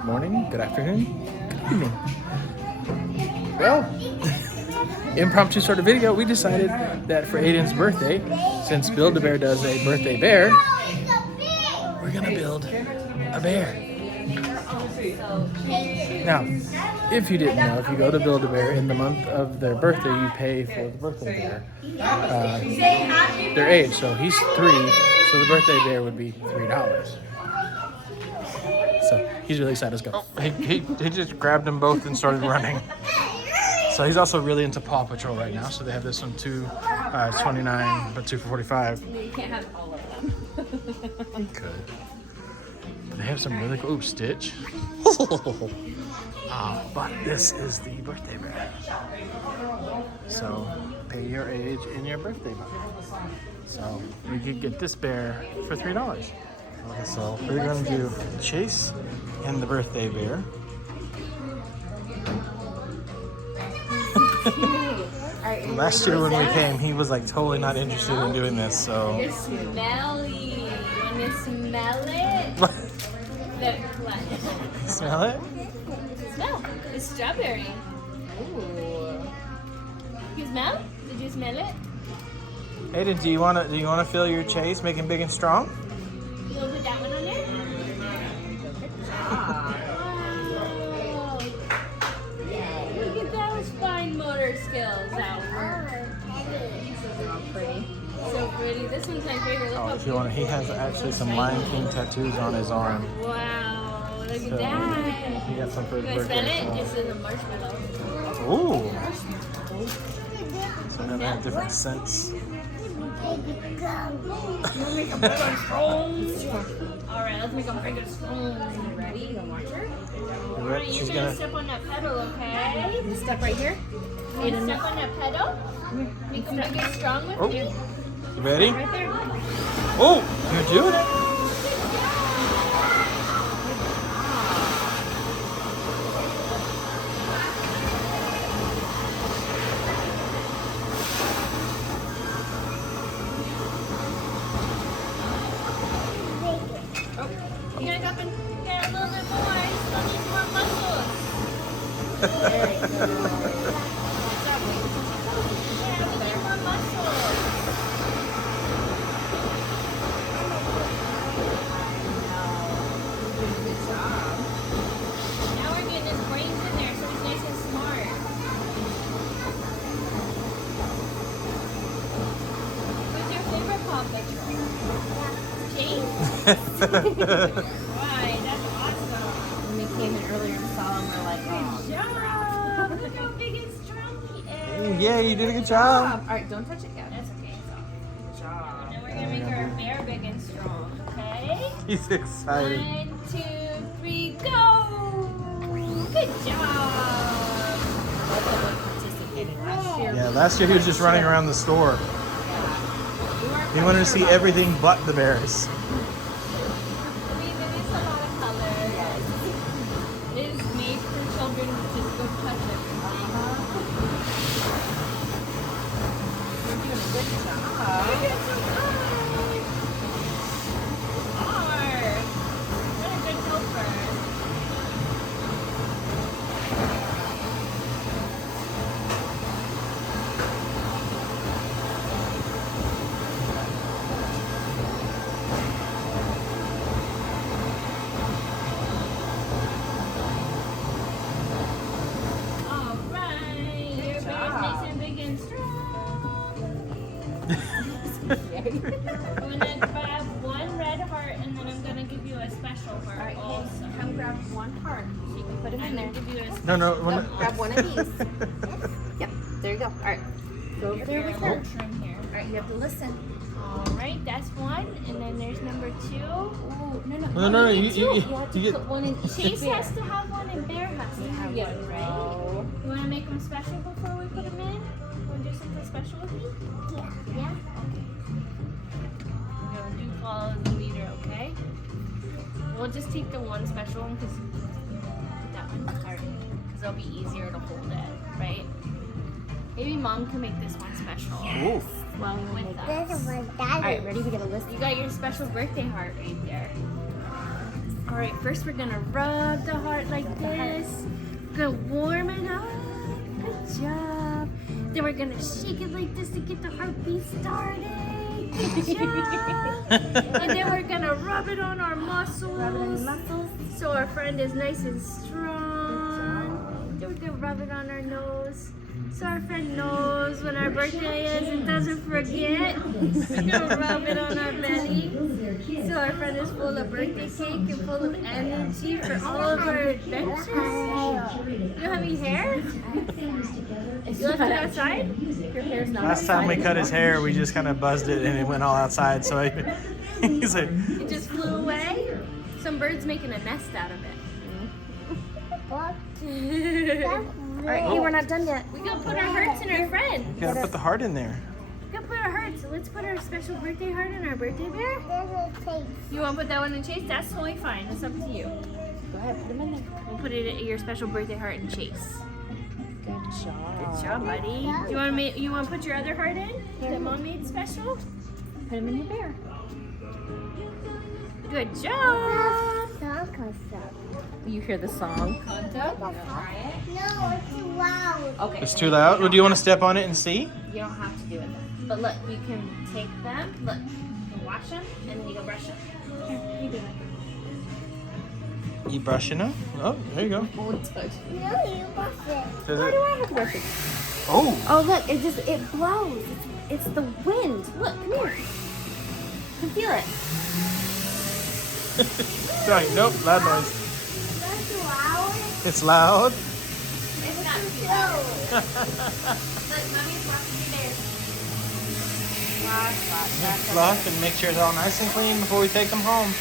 good morning, good afternoon, good evening. Well, impromptu sort of video, we decided that for Aiden's birthday, since Build-A-Bear does a birthday bear, we're gonna build a bear. Now, if you didn't know, if you go to Build-A-Bear in the month of their birthday, you pay for the birthday bear, their age. So he's 3, so the birthday bear would be $3. So he's really excited. Let's go. Oh, he just grabbed them both and started running. So he's also really into Paw Patrol right now. So they have this one $29, but 2 for $45. You can't have all of them. He could. But they have some really cool. Ooh, Stitch. But this is the birthday bear. So pay your age in your birthday month. So we could get this bear for $3. Okay, so we're going to do Chase and the birthday bear. Last year when we came, he was like totally not interested in doing this, so. You're smelly. You want me to smell it? Look, what? Smell it? Smell. It's strawberry. Ooh. You smell? Did you smell it? Aiden, do you wanna feel your Chase, make him big and strong? You want to put that one on there? Wow. Look at those fine motor skills out there. They're all pretty. So pretty. This one's my favorite. Look Oh, how if you want, he has actually some Lion King tattoos on his arm. Wow, look at So, that. he got some for his You guys smell birthday. it? This is a marshmallow. Ooh. So then they have different scents. Alright, let's make a bigger spoon. Ready? You gonna watch her? Alright, She's you're gonna step on that pedal, okay? You step right here. You gonna step on that pedal? Make them big and strong with Oh. you. You ready? Right there. Oh, you're doing it. You gotta go up and get a little bit more. You still need more muscles. There you go. Yeah, we need more muscles. Good job. Now we're getting his brains in there so he's nice and smart. Who's your favorite Paw Patrol? Chase? Why? That's awesome. When we came in earlier and saw him, we're like, Good job! Look how big and strong he is. Yeah, you did a good job. All right, don't touch it yet. That's okay. Good job. Now we're gonna make our bear big and strong, okay? He's excited. 1, 2, 3, go! Good job! Participating last year. Yeah, last year he was just running around the store. He wanted to see everything but the bears. I mean, it is a lot of colors. It is made for children to just go touch everything. You're doing a good job. You're doing so good! Smart! What a good helper. Alright, your bear's nice and big and strong. I'm gonna grab one red heart and then I'm gonna give you a special All heart right, also. come grab one heart so you can put him in I'm there. gonna give you a No, no. Go, grab one of these. Yep, there you go. All right, go over there with her. trim here. All right, you have to listen. Alright, that's one. And then there's number 2. Ooh, No, you you have to get. put one in each Chase bear. has to have one and Bear has to have Yeah, one, right? You wanna make them special before we put them in? Wanna do something special with me? Yeah? Okay. You'll do follow the leader, okay? We'll just take the one special one because that one, alright. Because it'll be easier to hold it, right? Maybe Mom can make this one special. Ooh. Well, with us. All right, ready? We got a list. You got your special birthday heart right there. All right, first we're gonna rub the heart like this. We're gonna warm it up. Good job. Then we're gonna shake it like this to get the heartbeat started. Good job. And then we're gonna rub it on our muscles. Rub it on your muscles. So our friend is nice and strong. Then we're gonna rub it on our nose. So our friend knows when our birthday is and doesn't forget. We're gonna rub it on our belly. So our friend is full of birthday cake and full of energy for all of our adventures. You don't have any hair? You left it outside? Your hair's not Last time we cut his hair, we just kind of buzzed it and it went all outside. So he's like, It just flew away. Some bird's making a nest out of it. All right, hey, we're not done yet. We gotta put our hearts in our friend. you gotta put the heart in there. We gotta put our hearts. So let's put our special birthday heart in our birthday bear. You wanna put that one in Chase? That's totally fine. It's up to you. Go ahead, put them in there. We'll put it your special birthday heart in Chase. Good job. Good job, buddy. You wanna put your other heart in? That Mom made special? Put them in your bear. Good job. You hear the song? No, it's too loud. Okay. It's too loud. Well, do you want to step on it and see? You don't have to do it then. But look, you can take them, look, you can wash them, and then you can brush them. Here, you do it. You brushing them? Oh, there you go. Won't touch. No, you brush it. Does Why it? do I have to brush it? Oh, Oh, look, it blows. It's the wind. Look, come here. You can feel it. sorry. Nope, loud noise. That's loud. It's loud. It's not too loud. Look, Mommy's washing your bears. Wash, wash, wash. Fluff and make sure it's all nice and clean before we take them home.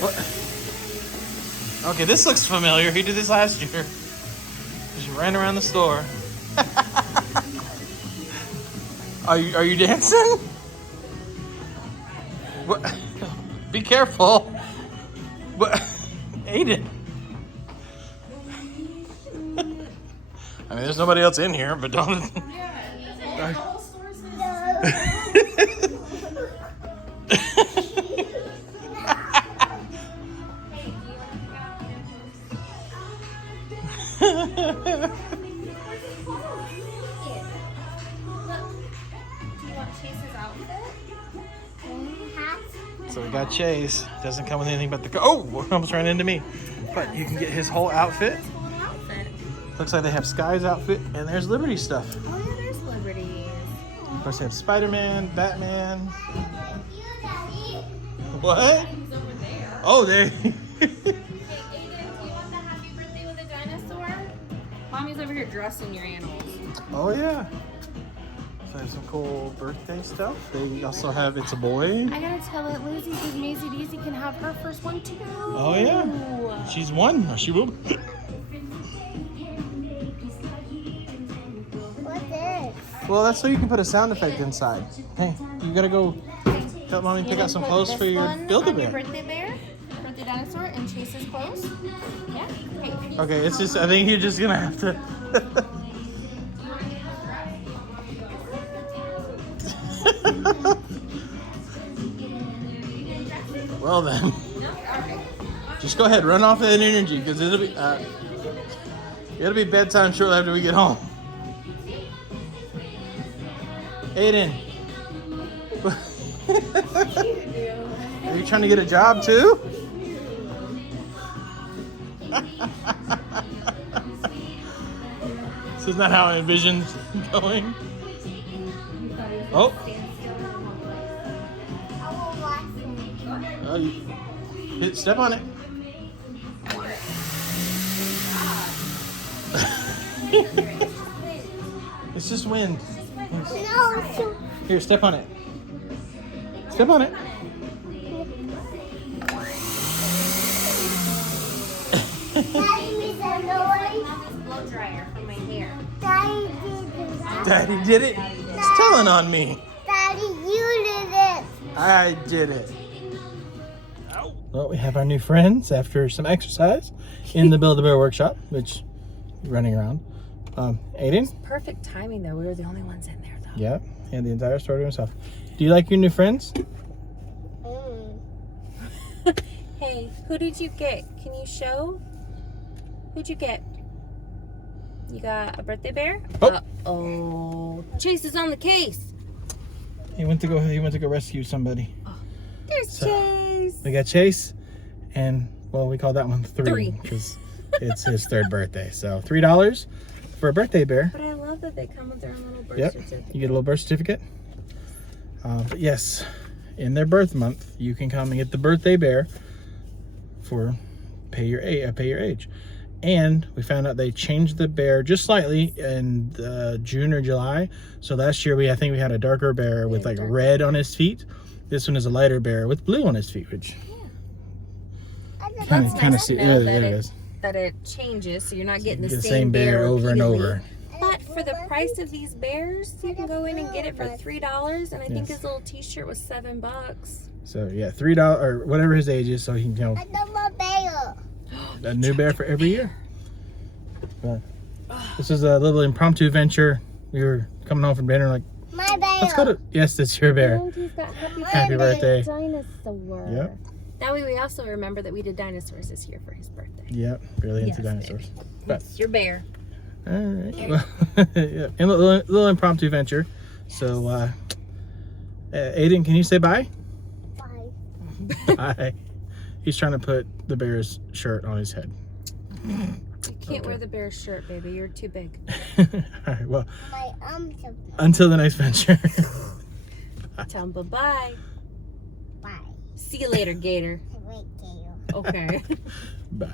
What? Okay, this looks familiar. He did this last year. Just ran around the store. Are you dancing? What? Be careful. What? Aiden. I mean, there's nobody else in here, but don't. So we got Chase. Doesn't come with anything but the. Oh, almost ran into me. But you can get his whole outfit. Looks like they have Sky's outfit, and there's Liberty stuff. Oh, yeah, there's Liberty. Of course, they have Spider-Man, Batman. What? Oh, there. Hey, Aiden, do you want the happy birthday with a dinosaur? Mommy's over here dressing your animals. Oh yeah. So they have some cool birthday stuff. They also have It's a Boy. I gotta tell it, Lizzie, because Maisie Deasy can have her first one too. Oh yeah. She's won. Or she will. What's this? Well, that's so you can put a sound effect inside. Hey, you gotta go help Mommy pick out some clothes for your Build-A-Bear. Birthday bear, birthday dinosaur, and Chase's clothes. Yeah. Hey. Okay, it's just, I think you're just gonna have to. Well then, just go ahead, run off that energy, because it'll be bedtime shortly after we get home. Aiden, are you trying to get a job too? This is not how I envisioned going. Oh. Oh, step on it. It's just wind. No, Here, step on it. Step on it. Daddy made that noise. Blow dryer for my hair. Daddy did that. Daddy did it. He's telling on me. Daddy, you did it. I did it. Well, we have our new friends after some exercise in the Build-A-Bear workshop, which running around. Aiden? Perfect timing though. We were the only ones in there though. Yeah, he had the entire store to himself. Do you like your new friends? Hey, who did you get? Can you show? Who'd you get? You got a birthday bear? Oh. Oh. Chase is on the case. He went to go rescue somebody. There's Chase. We got Chase, and well, we call that one 3 3. because it's his 3rd birthday. So $3 for a birthday bear. But I love that they come with their own little birth Yep, certificate. you get a little birth certificate. But yes, in their birth month, you can come and get the birthday bear for pay your age. And we found out they changed the bear just slightly in June or July. So last year I think we had a darker bear with like red on his feet. This one is a lighter bear with blue on his feet, which kind of see. know There it is. that it changes, so you're not getting You the get same bear over and repeatedly. over. But for the price of these bears, you can go in and get it for $3, and I think his little T-shirt was $7. So yeah, $3 or whatever his age is, so he can a new bear for every year. But this is a little impromptu venture. We were coming home from dinner, like, My bear. let's go to. Yes, it's your bear. And he's got Happy birthday. dinosaur. Yep. That way we also remember that we did dinosaurs this year for his birthday. Yep. Really into Yes, dinosaurs. But It's your bear. all right. Well, yeah, and a little impromptu venture. So, Aiden, can you say bye? Bye. Bye. He's trying to put the bear's shirt on his head. You can't wear the bear's shirt, baby. You're too big. All right. Well, My arms are until the next venture. Tell him bye-bye. bye. See you later, Gator. Wait, Gail. Okay. Bye.